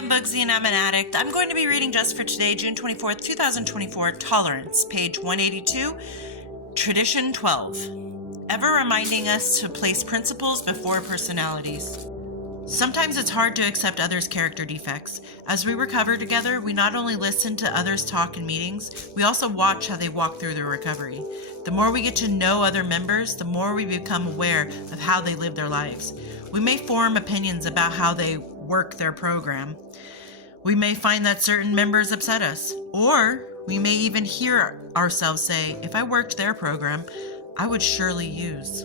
I'm Bugsy and I'm an addict. I'm going to be reading just for today, June 24th, 2024, Tolerance, page 182, Tradition 12. Ever reminding us to place principles before personalities. Sometimes it's hard to accept others' character defects. As we recover together, we not only listen to others talk in meetings, we also watch how they walk through their recovery. The more we get to know other members, the more we become aware of how they live their lives. We may form opinions about how they work their program. We may find that certain members upset us, or we may even hear ourselves say, if I worked their program, I would surely use.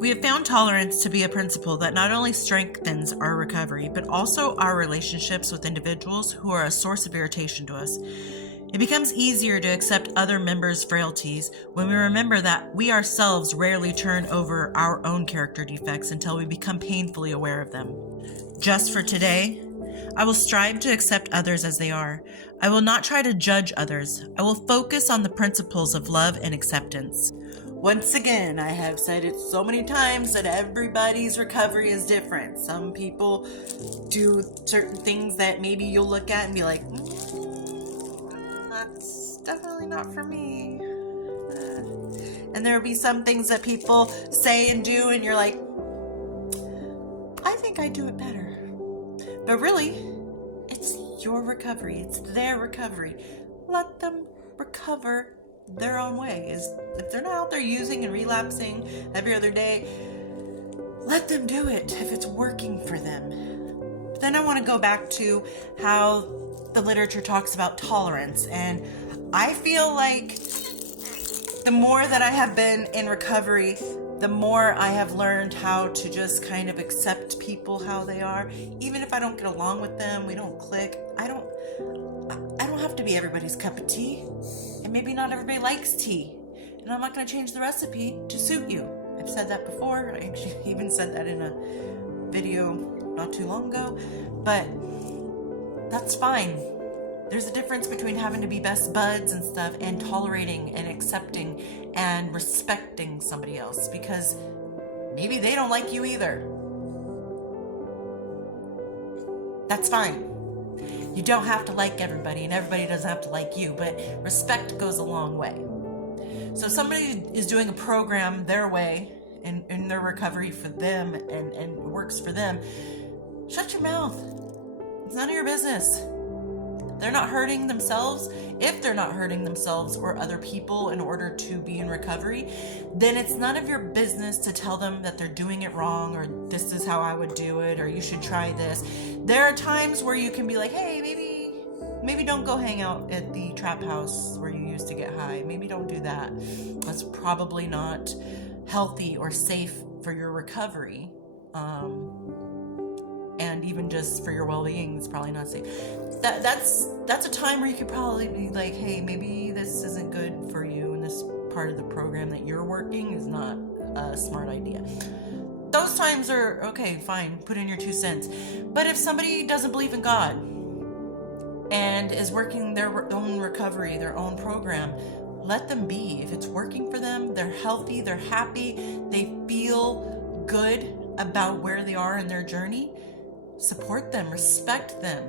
We have found tolerance to be a principle that not only strengthens our recovery, but also our relationships with individuals who are a source of irritation to us. It becomes easier to accept other members' frailties when we remember that we ourselves rarely turn over our own character defects until we become painfully aware of them. Just for today, I will strive to accept others as they are. I will not try to judge others. I will focus on the principles of love and acceptance. Once again, I have said it so many times that everybody's recovery is different. Some people do certain things that maybe you'll look at and be like, that's definitely not for me. And there'll be some things that people say and do and you're like, I think I do it better. But really, it's your recovery. It's their recovery. Let them recover their own way. If they're not out there using and relapsing every other day, let them do it if it's working for them. But then I want to go back to how the literature talks about tolerance, and I feel like the more that I have been in recovery, the more I have learned how to just kind of accept people how they are. Even if I don't get along with them, we don't click, I don't have to be everybody's cup of tea. And maybe not everybody likes tea. And I'm not going to change the recipe to suit you. I've said that before. I actually even said that in a video not too long ago. But that's fine. There's a difference between having to be best buds and stuff and tolerating and accepting and respecting somebody else, because maybe they don't like you either. That's fine. You don't have to like everybody, and everybody doesn't have to like you, but respect goes a long way. So if somebody is doing a program their way in their recovery for them and works for them, shut your mouth. It's none of your business. They're not hurting themselves. If they're not hurting themselves or other people in order to be in recovery, then it's none of your business to tell them that they're doing it wrong, or this is how I would do it, or you should try this. There are times where you can be like, hey, maybe don't go hang out at the trap house where you used to get high. Maybe don't do that. That's probably not healthy or safe for your recovery. And even just for your well-being, it's probably not safe. That's a time where you could probably be like, hey, maybe this isn't good for you, and this part of the program that you're working is not a smart idea. Those times are okay, fine, put in your 2 cents. But if somebody doesn't believe in God and is working their own recovery, their own program, let them be. If it's working for them, they're healthy, they're happy, they feel good about where they are in their journey, support them, respect them.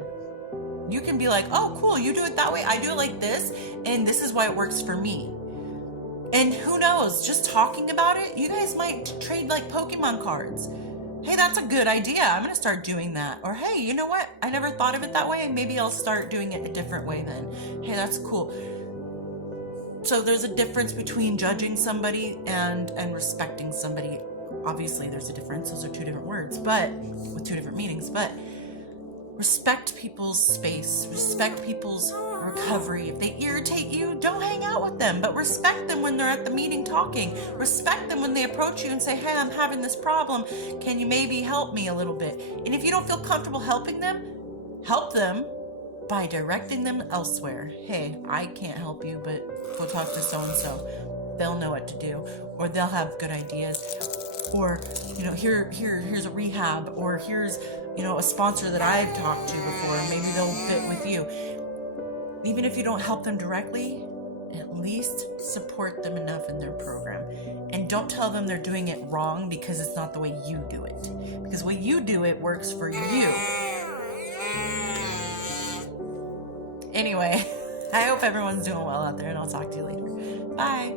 You can be like, oh, cool, you do it that way, I do it like this, and this is why it works for me. And who knows, just talking about it, you guys might trade like Pokemon cards. Hey, that's a good idea. I'm going to start doing that. Or, hey, you know what? I never thought of it that way. Maybe I'll start doing it a different way then. Hey, that's cool. So there's a difference between judging somebody and respecting somebody. Obviously, there's a difference. Those are 2 different words, but with 2 different meanings. But respect people's space. Respect people's recovery. If they irritate you, don't hang out with them, but respect them when they're at the meeting talking. Respect them when they approach you and say, hey, I'm having this problem. Can you maybe help me a little bit? And if you don't feel comfortable helping them, help them by directing them elsewhere. Hey, I can't help you, but go talk to so-and-so. They'll know what to do, or they'll have good ideas. Or, here's a rehab, or here's, a sponsor that I've talked to before. Maybe they'll fit with you. Even if you don't help them directly, at least support them enough in their program. And don't tell them they're doing it wrong because it's not the way you do it. Because the way you do it works for you. Anyway, I hope everyone's doing well out there, and I'll talk to you later. Bye.